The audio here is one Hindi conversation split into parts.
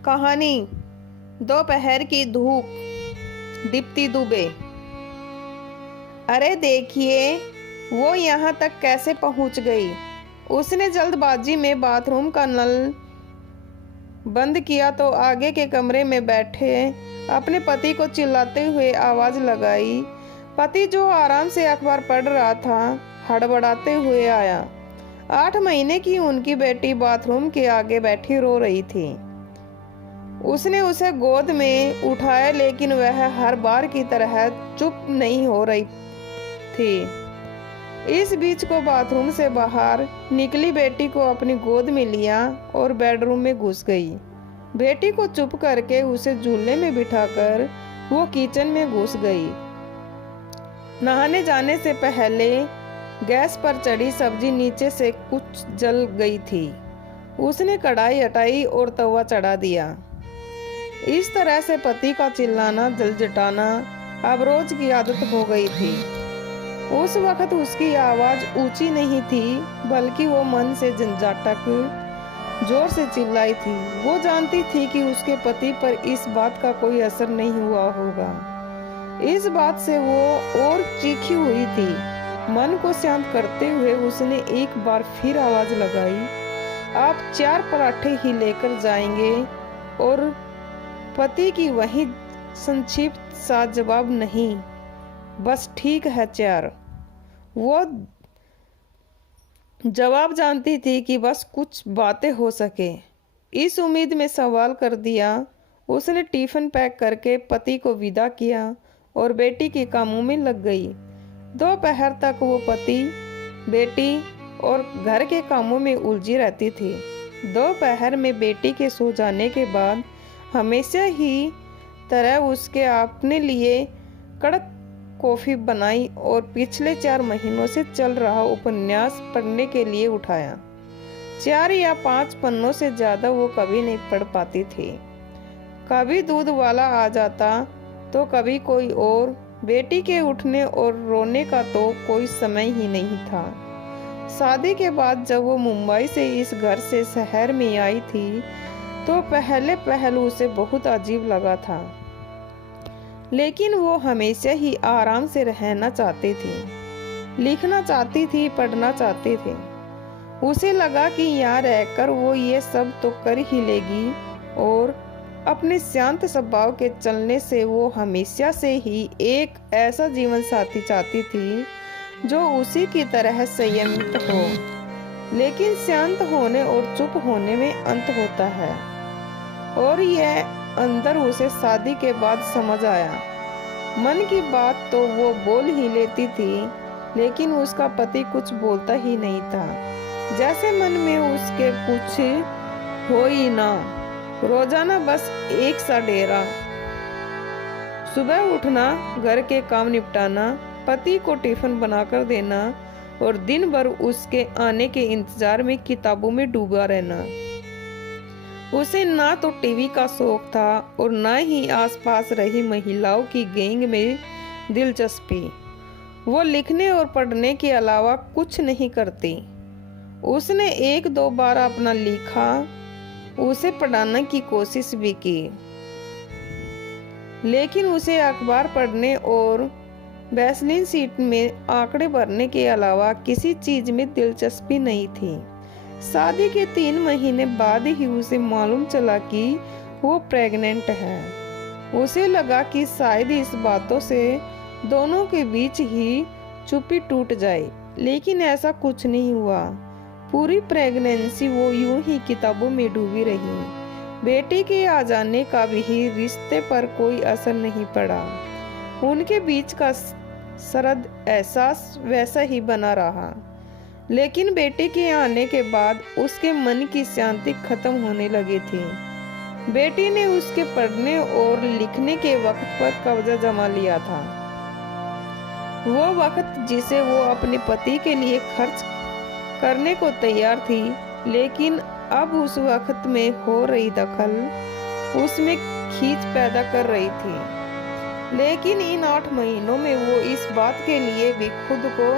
कहानी दोपहर की धूप। दीप्ति दुबे। अरे देखिए वो यहाँ तक कैसे पहुँच गई। उसने जल्दबाजी में बाथरूम का नल बंद किया तो आगे के कमरे में बैठे अपने पति को चिल्लाते हुए आवाज लगाई। पति जो आराम से अखबार पढ़ रहा था हड़बड़ाते हुए आया। 8 महीने की उनकी बेटी बाथरूम के आगे बैठी रो रही थी। उसने उसे गोद में उठाया लेकिन वह हर बार की तरह चुप नहीं हो रही थी। इस बीच को बाथरूम से बाहर निकली बेटी को अपनी गोद में लिया और बेडरूम में घुस गई। बेटी को चुप करके उसे झूले में बिठाकर वो किचन में घुस गई। नहाने जाने से पहले गैस पर चढ़ी सब्जी नीचे से कुछ जल गई थी। उसने कढ़ाई हटाई और तवा चढ़ा दिया। इस तरह से पति का चिल्लाना जलजटाना अब रोज की आदत हो गई थी। उस वक्त उसकी आवाज ऊंची नहीं थी बल्कि वो मन से झंझाटक जोर से चिल्लाई थी। वो जानती थी कि उसके पति पर इस बात का कोई असर नहीं हुआ होगा। इस बात से वो और चीखी हुई थी। मन को शांत करते हुए उसने एक बार फिर आवाज लगाई, आप 4 पराठे ही लेकर जाएंगे? और पति की वही संक्षिप्त सा जवाब, नहीं बस ठीक है 4। वो जवाब जानती थी कि बस कुछ बातें हो सके। इस उम्मीद में सवाल कर दिया। उसने टिफिन पैक करके पति को विदा किया और बेटी के कामों में लग गई। दोपहर तक वो पति, बेटी और घर के कामों में उलझी रहती थी। दोपहर में बेटी के सो जाने के बाद हमेशा ही तरह उसके अपने लिए कड़क कॉफी बनाई और पिछले 4 महीनों से चल रहा उपन्यास पढ़ने के लिए उठाया। 4 या 5 पन्नों से ज्यादा वो कभी नहीं पढ़ पाती थी। कभी दूध वाला आ जाता तो कभी कोई और। बेटी के उठने और रोने का तो कोई समय ही नहीं था। शादी के बाद जब वो मुंबई से इस घर से शहर में आई थी तो पहले उसे बहुत अजीब लगा था। लेकिन वो हमेशा ही आराम से रहना चाहती थी, लिखना चाहती थी, पढ़ना चाहती थी। उसे लगा कि यहाँ रहकर वो ये सब तो कर ही लेगी और अपने शांत स्वभाव के चलने से वो हमेशा से ही एक ऐसा जीवन साथी चाहती थी जो उसी की तरह संयमित हो। लेकिन शांत होने और चुप होने में अंत होता है और यह अंदर उसे शादी के बाद समझ आया। मन की बात तो वो बोल ही लेती थी लेकिन उसका पति कुछ बोलता ही नहीं था। जैसे मन में उसके कुछ हो ही ना। रोजाना बस एक सा डेरा। सुबह उठना, घर के काम निपटाना, पति को टिफिन बनाकर देना और दिन भर उसके आने के इंतजार में किताबों में डूबा रहना। उसे ना तो टीवी का शौक था और ना ही आसपास रही महिलाओं की गैंग में दिलचस्पी। वो लिखने और पढ़ने के अलावा कुछ नहीं करती। उसने 1-2 बार अपना लिखा उसे पढ़ाने की कोशिश भी की लेकिन उसे अखबार पढ़ने और वैसलीन शीट में आंकड़े भरने के अलावा किसी चीज में दिलचस्पी नहीं थी। शादी के 3 महीने बाद ही उसे मालूम चला कि वो प्रेग्नेंट है। उसे लगा कि शायद इस बातों से दोनों के बीच ही चुप्पी टूट जाए लेकिन ऐसा कुछ नहीं हुआ। पूरी प्रेगनेंसी वो यूं ही किताबों में डूबी रही। बेटी के आ जाने का भी रिश्ते पर कोई असर नहीं पड़ा। उनके बीच का सरद एहसास वैसा ही बना रहा। लेकिन बेटी के आने के बाद उसके मन की शांति खत्म होने लगी थी। बेटी ने उसके पढ़ने और लिखने के वक्त पर कब्जा जमा लिया था। वो वक्त जिसे वो अपने पति के लिए खर्च करने को तैयार थी लेकिन अब उस वक्त में हो रही दखल उसमें खींच पैदा कर रही थी। लेकिन इन 8 महीनों में वो इस बात के लिए भी खुद को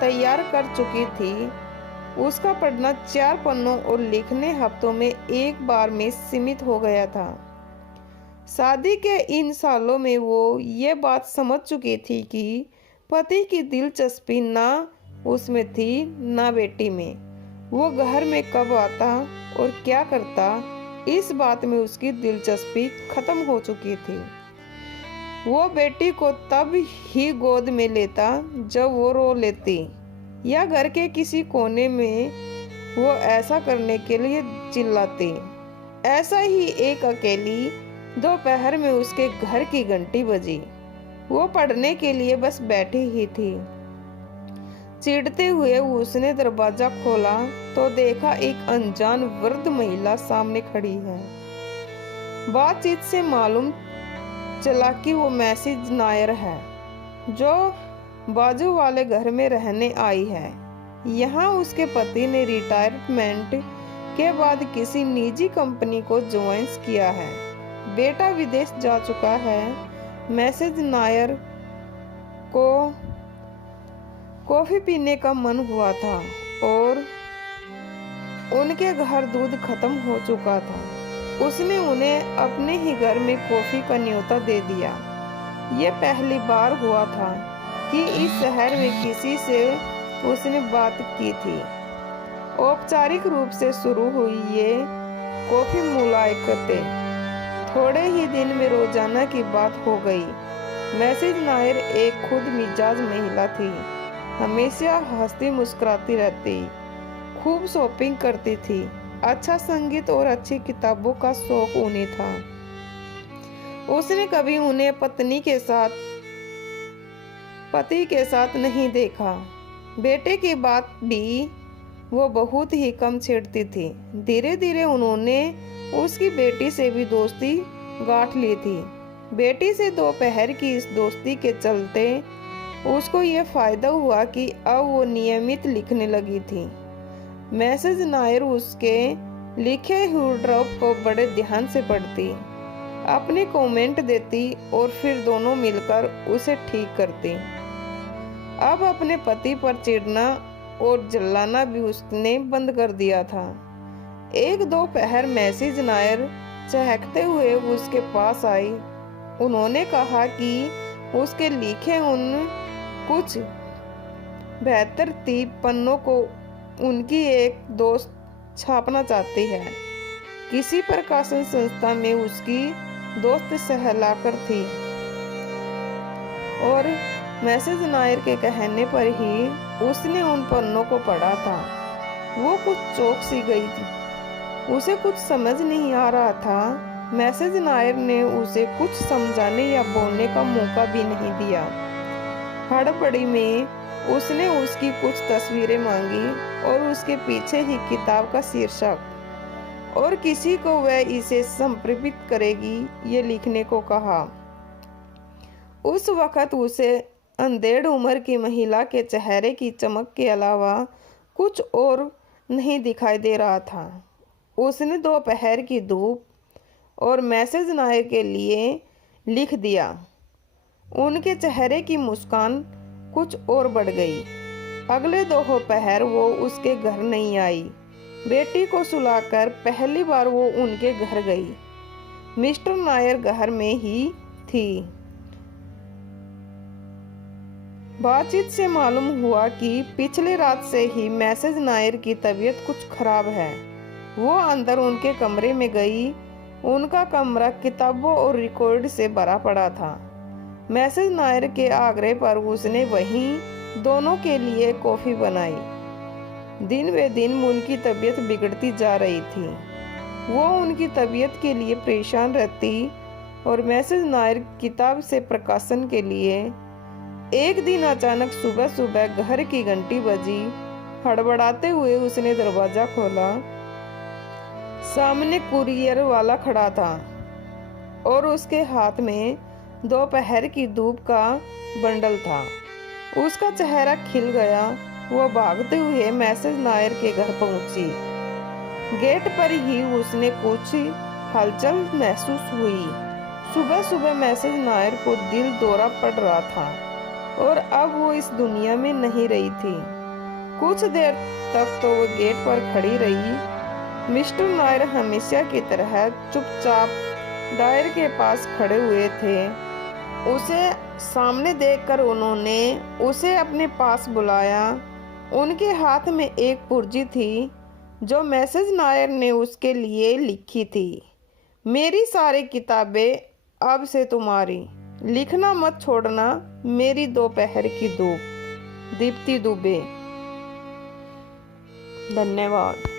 तैयार कर चुकी थी उसका पढ़ना 4 पन्नों और लिखने हफ्तों में एक बार में सीमित हो गया था। शादी के इन सालों में वो ये बात समझ चुकी थी कि पति की दिलचस्पी ना उसमें थी ना बेटी में। वो घर में कब आता और क्या करता, इस बात में उसकी दिलचस्पी खत्म हो चुकी थी। वो बेटी को तब ही गोद में लेता जब वो रो लेती या घर के किसी कोने में वो ऐसा करने के लिए चिल्लाती। ऐसा ही एक अकेली दोपहर में उसके घर की घंटी बजी। वो पढ़ने के लिए बस बैठी ही थी। चिढ़ते हुए उसने दरवाजा खोला तो देखा एक अनजान वृद्ध महिला सामने खड़ी है। बातचीत से मालूम चला कि वो मैसेज नायर है, जो बाजू वाले घर में रहने आई है। यहाँ उसके पति ने रिटायरमेंट के बाद किसी निजी कंपनी को ज्वाइन किया है। बेटा विदेश जा चुका है। मैसेज नायर को कॉफी पीने का मन हुआ था और उनके घर दूध खत्म हो चुका था। उसने उन्हें अपने ही घर में कॉफी का न्योता दे दिया। ये पहली बार हुआ था कि इस शहर में किसी से उसने बात की थी। औपचारिक रूप से शुरू हुई ये कॉफी मुलाकातें थोड़े ही दिन में रोजाना की बात हो गई। मैसेज नायर एक खुद मिजाज महिला थी। हमेशा हंसती मुस्कुराती रहती, खूब शॉपिंग करती थी। अच्छा संगीत और अच्छी किताबों का शौक उन्हें था। उसने कभी उन्हें पति के साथ नहीं देखा। बेटे की बात भी वो बहुत ही कम छेड़ती थी। धीरे धीरे उन्होंने उसकी बेटी से भी दोस्ती गांठ ली थी। बेटी से दोपहर की इस दोस्ती के चलते उसको ये फायदा हुआ कि अब वो नियमित लिखने लगी थी। मैसेज नायर उसके लिखे हुए ड्रॉप को बड़े ध्यान से पढ़ती, अपने कमेंट देती और फिर दोनों मिलकर उसे ठीक करती। अब अपने पति पर चिढ़ना और जलाना भी उसने बंद कर दिया था। एक दोपहर मैसेज नायर चहकते हुए उसके पास आई। उन्होंने कहा कि उसके लिखे उन कुछ 72 पन्नों को उनकी एक दोस्त छापना चाहती है। किसी प्रकाशन संस्था में उसकी दोस्त सहलाकर थी और मैसेज नायर के कहने पर ही उसने उन पन्नों को पढ़ा था। वो कुछ चौंक सी गई थी। उसे कुछ समझ नहीं आ रहा था। मैसेज नायर ने उसे कुछ समझाने या बोलने का मौका भी नहीं दिया। हड़बड़ी में उसने उसकी कुछ तस्वीरें मांगी और उसके पीछे ही किताब का शीर्षक और किसी को वह इसे समर्पित करेगी ये लिखने को कहा। उस वक्त उसे अंधेड़ उम्र की महिला के चेहरे की चमक के अलावा कुछ और नहीं दिखाई दे रहा था। उसने दोपहर की धूप और मैसेज नायर के लिए लिख दिया। उनके चेहरे की मुस्कान कुछ और बढ़ गई। अगले दोपहर वो उसके घर नहीं आई। बेटी को सुलाकर पहली बार वो उनके घर गई। मिस्टर नायर घर में ही थी। बातचीत से मालूम हुआ कि पिछली रात से ही मैसेज नायर की तबीयत कुछ खराब है। वो अंदर उनके कमरे में गई। उनका कमरा किताबों और रिकॉर्ड से भरा पड़ा था। मैसेज नायर के आग्रह पर उसने वहीं दोनों के लिए कॉफी बनाई। दिन वे दिन उनकी तबीयत बिगड़ती जा रही थी। वो उनकी तबीयत के लिए परेशान रहती और मैसेज नायर किताब से प्रकाशन के लिए। एक दिन अचानक सुबह सुबह घर की घंटी बजी। हड़बड़ाते हुए उसने दरवाजा खोला। सामने कुरियर वाला खड़ा था और उसके हाथ में दोपहर की धूप का बंडल था। उसका चेहरा खिल गया। वो भागते हुए मैसेज नायर के घर पहुंची। गेट पर ही उसने कुछ हलचल महसूस हुई। सुबह सुबह मैसेज नायर को दिल दौरा पड़ रहा था और अब वो इस दुनिया में नहीं रही थी। कुछ देर तक तो वो गेट पर खड़ी रही। मिस्टर नायर हमेशा की तरह चुपचाप डायर के पास खड़े हुए थे। उसे सामने देखकर उन्होंने उसे अपने पास बुलाया। उनके हाथ में एक पुर्जी थी जो मिसेस नायर ने उसके लिए लिखी थी। मेरी सारी किताबें अब से तुम्हारी, लिखना मत छोड़ना। मेरी दोपहर की धूप, दीप्ति दुबे। धन्यवाद।